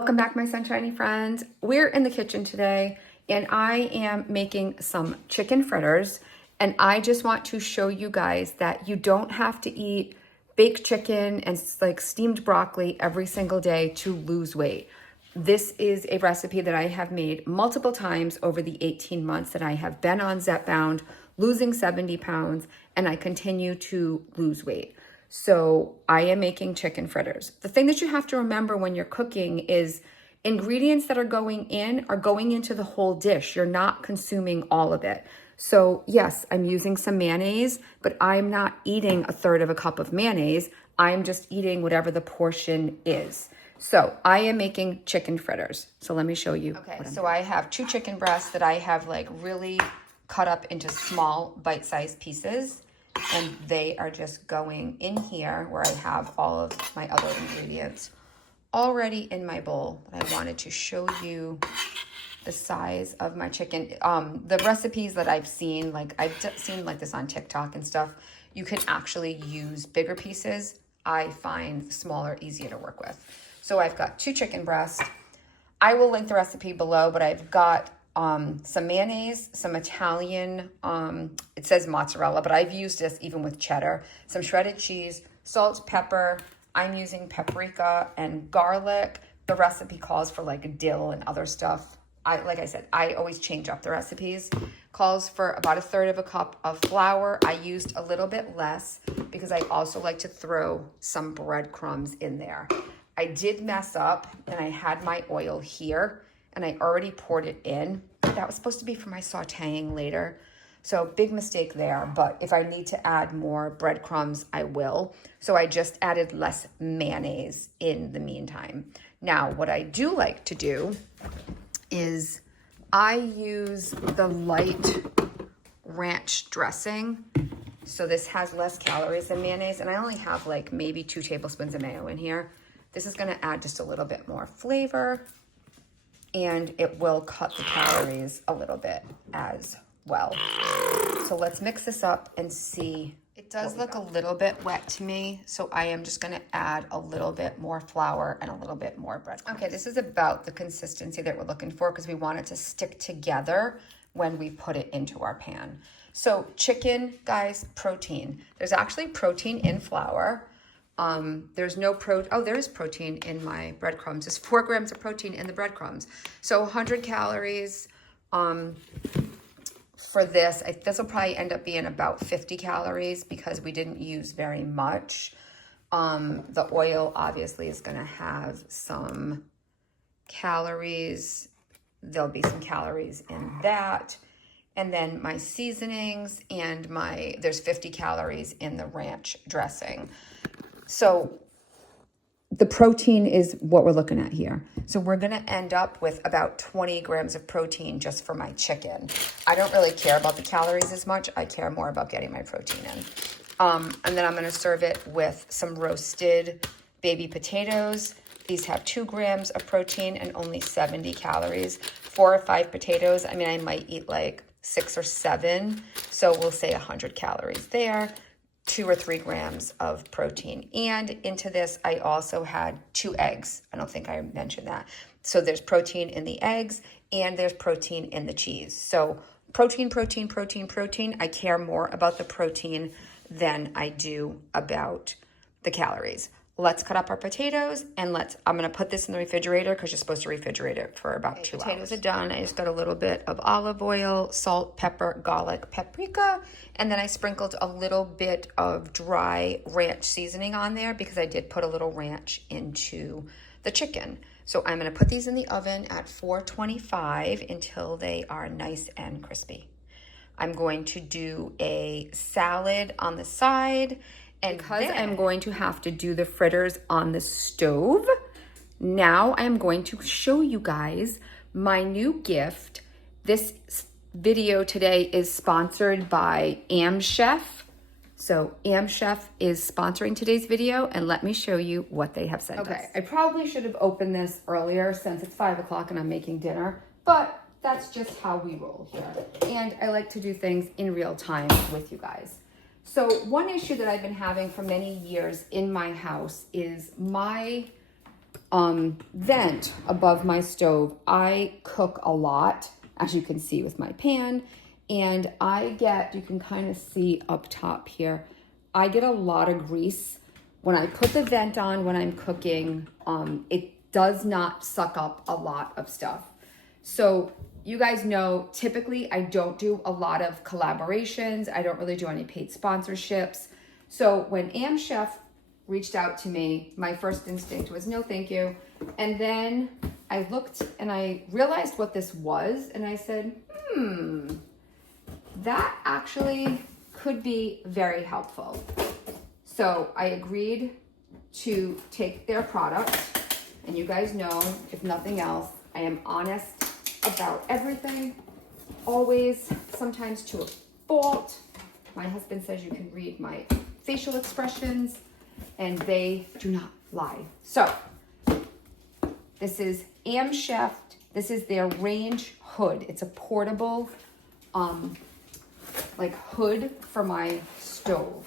Welcome back, my sunshiny friends. We're in the kitchen today and I am making some chicken fritters, and I just want to show you guys that you don't have to eat baked chicken and like steamed broccoli every single day to lose weight. This is a recipe that I have made multiple times over the 18 months that I have been on Zepbound, losing 70 pounds, and I continue to lose weight. So I am making chicken fritters. The thing that you have to remember when you're cooking is ingredients that are going into the whole dish. You're not consuming all of it. So yes, I'm using some mayonnaise, but I'm not eating a third of a cup of mayonnaise. I'm just eating whatever the portion is. So I am making chicken fritters. So let me show you. Okay, so I have 2 chicken breasts that I have like really cut up into small bite-sized pieces. And they are just going in here where I have all of my other ingredients already in my bowl. But I wanted to show you the size of my chicken. The recipes that I've seen, like I've seen like this on TikTok and stuff, you can actually use bigger pieces. I find smaller easier to work with. So I've got 2 chicken breasts. I will link the recipe below, but I've got some mayonnaise, some Italian, it says mozzarella, but I've used this even with cheddar, some shredded cheese, salt, pepper. I'm using paprika and garlic. The recipe calls for like dill and other stuff. Like I said, I always change up the recipes. Calls for about a third of a cup of flour. I used a little bit less because I also like to throw some breadcrumbs in there. I did mess up and I had my oil here and I already poured it in. That was supposed to be for my sauteing later. So big mistake there, but if I need to add more breadcrumbs, I will. So I just added less mayonnaise in the meantime. Now, what I do like to do is I use the light ranch dressing. So this has less calories than mayonnaise, and I only have like maybe 2 tablespoons of mayo in here. This is gonna add just a little bit more flavor, and it will cut the calories a little bit as well. So let's mix this up and see. It does look a little bit wet to me, so I am just gonna add a little bit more flour and a little bit more bread. Okay, this is about the consistency that we're looking for because we want it to stick together when we put it into our pan. So chicken, guys, protein. There's actually protein in flour. There's no there is protein in my breadcrumbs. There's 4 grams of protein in the breadcrumbs. So 100 calories, for this. This will probably end up being about 50 calories because we didn't use very much. The oil obviously is gonna have some calories. There'll be some calories in that. And then my seasonings and there's 50 calories in the ranch dressing. So the protein is what we're looking at here. So we're gonna end up with about 20 grams of protein just for my chicken. I don't really care about the calories as much. I care more about getting my protein in. And then I'm gonna serve it with some roasted baby potatoes. These have 2 grams of protein and only 70 calories. 4 or 5 potatoes, I mean, I might eat like 6 or 7. So we'll say 100 calories there. 2 or 3 grams of protein. And into this, I also had 2 eggs. I don't think I mentioned that. So there's protein in the eggs and there's protein in the cheese. So protein, protein, protein, protein. I care more about the protein than I do about the calories. Let's cut up our potatoes and I'm gonna put this in the refrigerator because you're supposed to refrigerate it for about 2 hours. Potatoes are done. I just got a little bit of olive oil, salt, pepper, garlic, paprika, and then I sprinkled a little bit of dry ranch seasoning on there because I did put a little ranch into the chicken. So I'm gonna put these in the oven at 425 until they are nice and crispy. I'm going to do a salad on the side. And because I'm going to have to do the fritters on the stove, now I'm going to show you guys my new gift. This video today is sponsored by Amchef. So Amchef is sponsoring today's video, and let me show you what they have sent us. Okay, I probably should have opened this earlier since it's 5 o'clock and I'm making dinner, but that's just how we roll here. And I like to do things in real time with you guys. So one issue that I've been having for many years in my house is my vent above my stove. I cook a lot, as you can see with my pan, and I get, you can kind of see up top here, I get a lot of grease. When I put the vent on when I'm cooking, it does not suck up a lot of stuff. So you guys know, typically I don't do a lot of collaborations. I don't really do any paid sponsorships. So when Amchef reached out to me, my first instinct was no thank you. And then I looked and I realized what this was, and I said, that actually could be very helpful. So I agreed to take their product, and you guys know, if nothing else, I am honest about everything, always, sometimes to a fault. My husband says you can read my facial expressions, and they do not lie. So this is Amchef. This is their range hood. It's a portable like hood for my stove.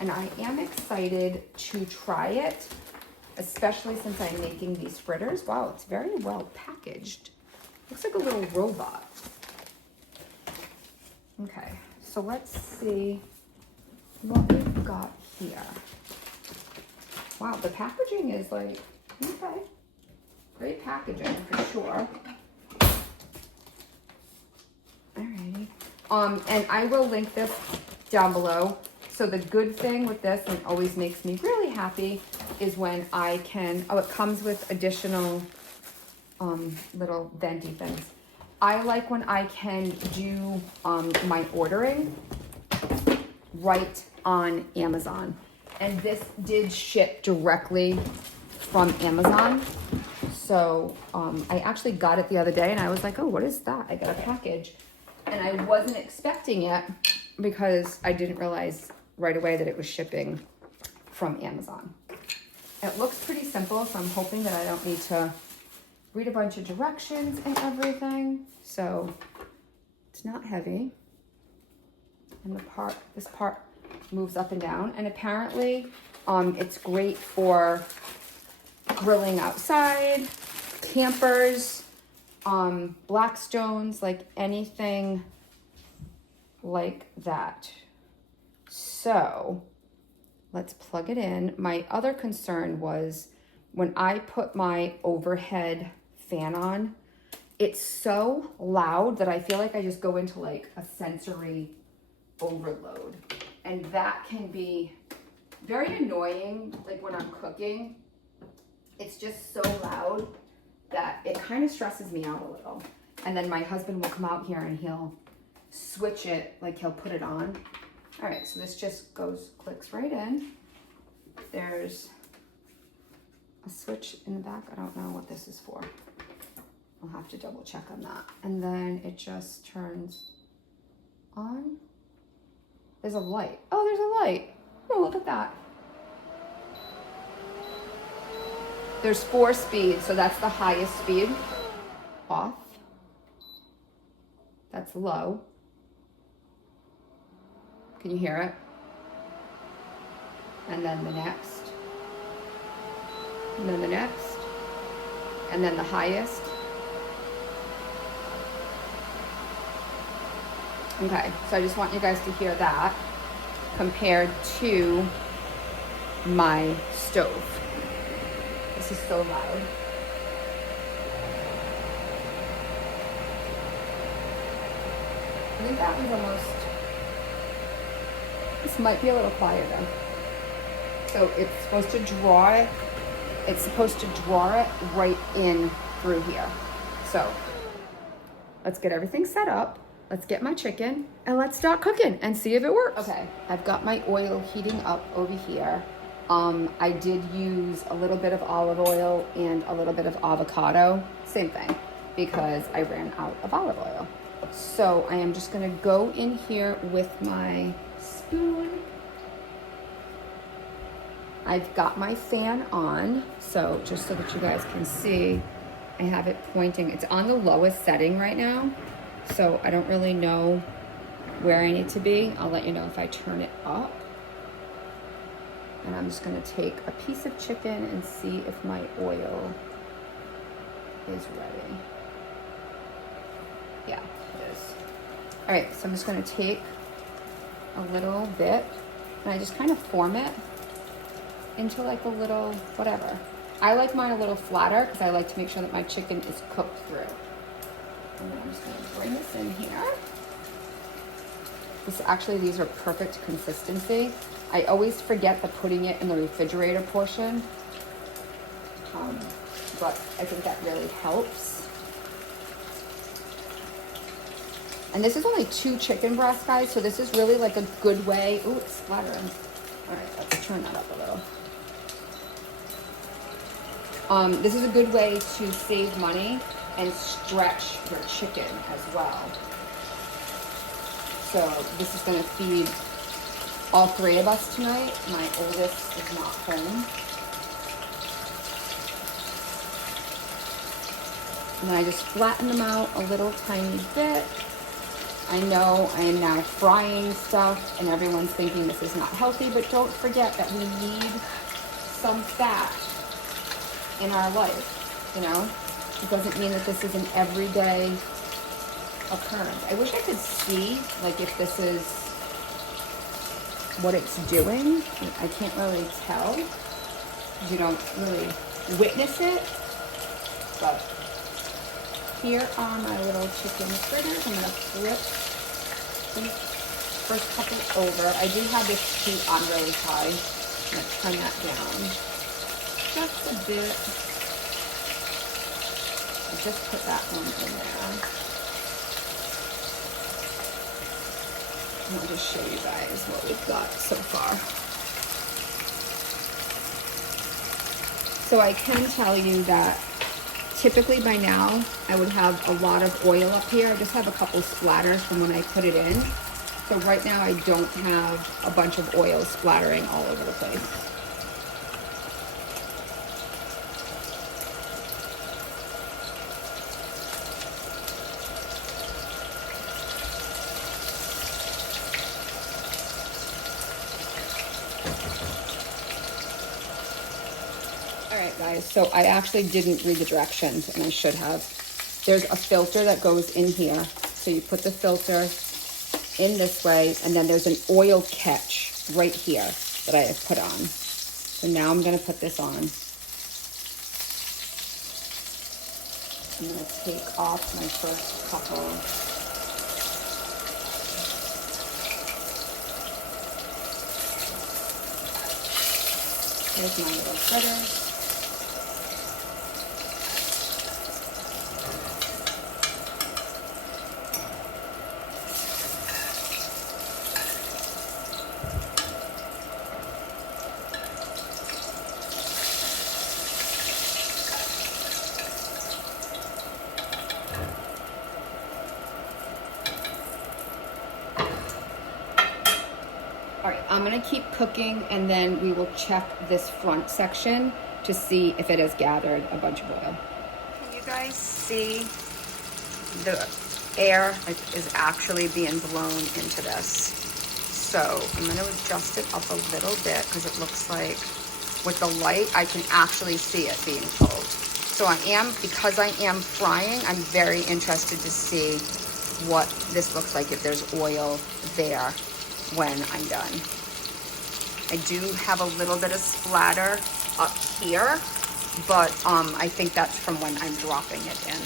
And I am excited to try it, especially since I'm making these fritters. Wow, it's very well packaged. Looks like a little robot. Okay, so let's see what we've got here. Wow, the packaging is like, okay, great packaging for sure. Alrighty. And I will link this down below. So the good thing with this, and it always makes me really happy, is when I can, it comes with additional little venty things. I like when I can do my ordering right on Amazon. And this did ship directly from Amazon. So I actually got it the other day and I was like, oh, what is that? I got a package. And I wasn't expecting it because I didn't realize right away that it was shipping from Amazon. It looks pretty simple, so I'm hoping that I don't need to read a bunch of directions and everything. So it's not heavy. And this part moves up and down. And apparently it's great for grilling outside, campers, Blackstones, like anything like that. So let's plug it in. My other concern was when I put my overhead fan on, it's so loud that I feel like I just go into like a sensory overload. And that can be very annoying, like when I'm cooking. It's just so loud that it kind of stresses me out a little. And then my husband will come out here and he'll switch it, like he'll put it on. All right, so this just clicks right in. There's a switch in the back. I don't know what this is for. I'll have to double check on that. And then it just turns on. There's a light. Oh, there's a light. Oh, look at that. There's 4 speeds, so that's the highest speed. Off. That's low. Can you hear it? And then the next. And then the next. And then the highest. Okay, so I just want you guys to hear that compared to my stove. This is so loud. I think that was almost, this might be a little quieter. So it's supposed to draw it, right in through here. So let's get everything set up. Let's get my chicken and let's start cooking and see if it works. Okay, I've got my oil heating up over here. I did use a little bit of olive oil and a little bit of avocado, same thing, because I ran out of olive oil. So I am just gonna go in here with my spoon. I've got my fan on, so just so that you guys can see, I have it pointing. It's on the lowest setting right now, so I don't really know where I need to be. I'll let you know if I turn it up. And I'm just gonna take a piece of chicken and see if my oil is ready. Yeah, it is. All right, so I'm just gonna take a little bit and I just kind of form it into like a little whatever. I like mine a little flatter because I like to make sure that my chicken is cooked through. And then I'm just gonna bring this in here. These are perfect consistency. I always forget that putting it in the refrigerator portion, but I think that really helps. And this is only 2 chicken breasts, guys, so this is really like a good way. Ooh, it's splattering. All right, let's turn that up a little. This is a good way to save money and stretch your chicken as well. So this is gonna feed all 3 of us tonight. My oldest is not home. And then I just flatten them out a little tiny bit. I know I am now frying stuff and everyone's thinking this is not healthy, but don't forget that we need some fat in our life, you know? It doesn't mean that this is an everyday occurrence. I wish I could see, like, if this is what it's doing. I can't really tell. You don't really witness it. But here are my little chicken fritters. I'm gonna flip these first couple over. I do have this heat on really high. I'm gonna turn that down just a bit. I just put that one in there. And I'll just show you guys what we've got so far. So I can tell you that typically by now I would have a lot of oil up here. I just have a couple splatters from when I put it in. So right now I don't have a bunch of oil splattering all over the place. Guys, so I actually didn't read the directions and I should have. There's a filter that goes in here. So you put the filter in this way and then there's an oil catch right here that I have put on. So now I'm gonna put this on. I'm gonna take off my first couple. Here's my little fritter. I'm gonna keep cooking and then we will check this front section to see if it has gathered a bunch of oil. Can you guys see the air is actually being blown into this? So I'm gonna adjust it up a little bit because it looks like with the light, I can actually see it being cold. So because I am frying, I'm very interested to see what this looks like if there's oil there when I'm done. I do have a little bit of splatter up here, but I think that's from when I'm dropping it in.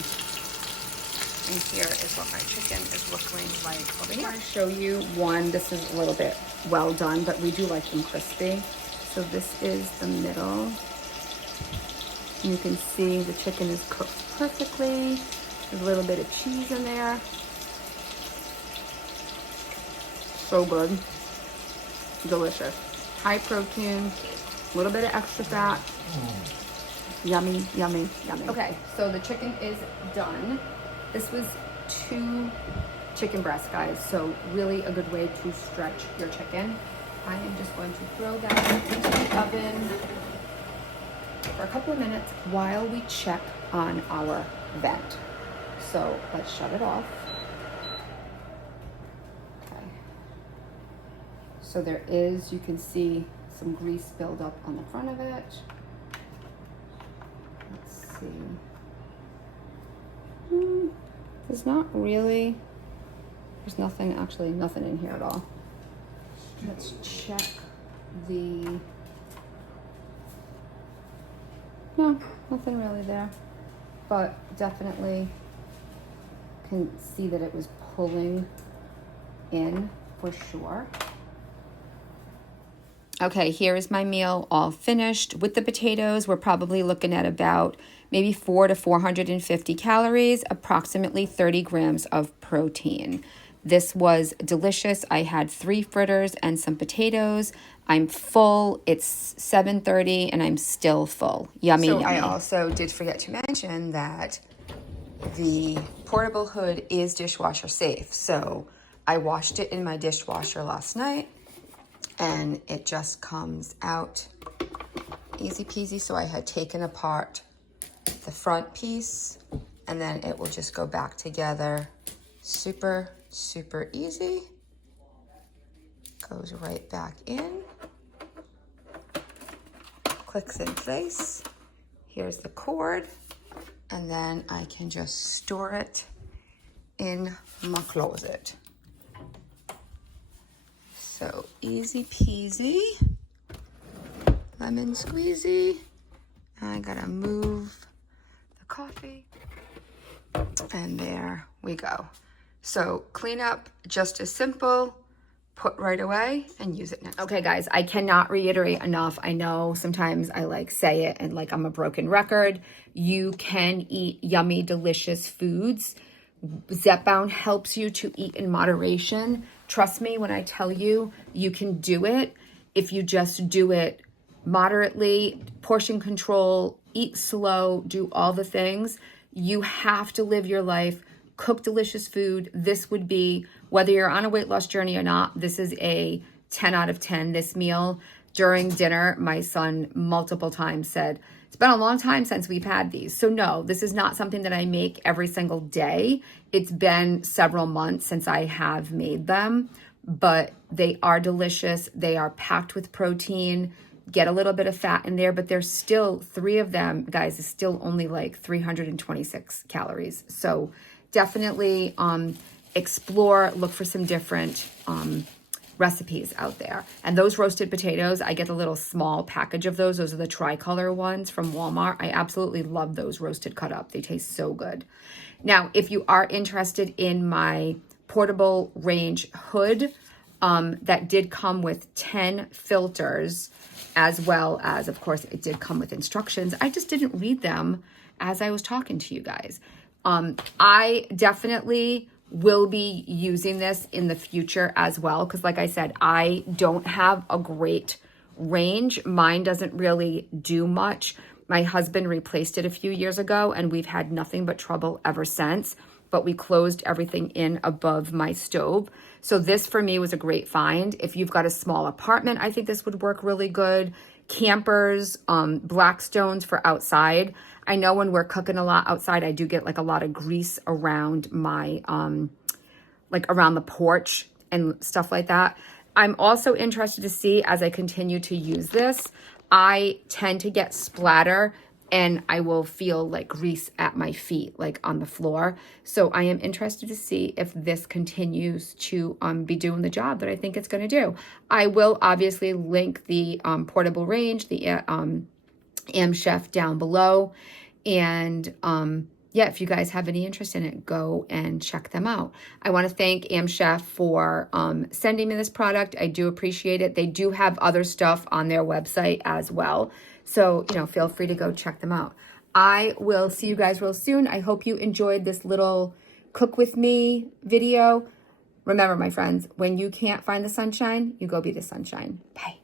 And here is what my chicken is looking like over here. I want to show you one. This is a little bit well done, but we do like them crispy. So this is the middle. And you can see the chicken is cooked perfectly. There's a little bit of cheese in there. So good. Delicious. High protein, a little bit of extra fat. Yummy, yummy, yummy. Okay, so the chicken is done. This was 2 chicken breasts, guys, so really a good way to stretch your chicken. I am just going to throw that into the oven for a couple of minutes while we check on our vent. So let's shut it off. So there is, you can see some grease buildup on the front of it. Let's see. There's not really, there's nothing, actually nothing in here at all. Let's check the, no, nothing really there, but definitely can see that it was pulling in for sure. Okay, here is my meal all finished. With the potatoes, we're probably looking at about maybe 400 to 450 calories, approximately 30 grams of protein. This was delicious. I had 3 fritters and some potatoes. I'm full. It's 7:30 and I'm still full. Yummy, yummy. I also did forget to mention that the portable hood is dishwasher safe. So I washed it in my dishwasher last night and it just comes out easy peasy. So I had taken apart the front piece and then it will just go back together. Super, super easy. Goes right back in. Clicks in place. Here's the cord. And then I can just store it in my closet. So easy peasy, lemon squeezy. I gotta move the coffee. And there we go. So cleanup, just as simple. Put right away and use it next. Okay, guys, I cannot reiterate enough. I know sometimes I like say it and like I'm a broken record. You can eat yummy, delicious foods. Zepbound helps you to eat in moderation. Trust me when I tell you, you can do it if you just do it moderately, portion control, eat slow, do all the things. You have to live your life, cook delicious food. This would be, whether you're on a weight loss journey or not, this is a 10 out of 10. This meal during dinner, my son multiple times said, it's been a long time since we've had these. So no, this is not something that I make every single day. It's been several months since I have made them, but they are delicious. They are packed with protein, get a little bit of fat in there, but there's still 3 of them, guys, is still only like 326 calories. So definitely explore, look for some different recipes out there. And those roasted potatoes, I get a little small package of those. Those are the tricolor ones from Walmart. I absolutely love those roasted cut up. They taste so good. Now, if you are interested in my portable range hood, that did come with 10 filters, as well as, of course, it did come with instructions. I just didn't read them as I was talking to you guys. I definitely will be using this in the future as well, because like I said, I don't have a great range. Mine doesn't really do much. My husband replaced it a few years ago and we've had nothing but trouble ever since, but we closed everything in above my stove. So this for me was a great find. If you've got a small apartment, I think this would work really good. Campers, Blackstones for outside. I know when we're cooking a lot outside, I do get like a lot of grease around my, like around the porch and stuff like that. I'm also interested to see as I continue to use this, I tend to get splatter and I will feel like grease at my feet, like on the floor. So I am interested to see if this continues to be doing the job that I think it's gonna do. I will obviously link the portable range, the Amchef down below. And yeah, if you guys have any interest in it, go and check them out. I want to thank Amchef for sending me this product. I do appreciate it. They do have other stuff on their website as well. So, you know, feel free to go check them out. I will see you guys real soon. I hope you enjoyed this little cook with me video. Remember, my friends, when you can't find the sunshine, you go be the sunshine. Bye.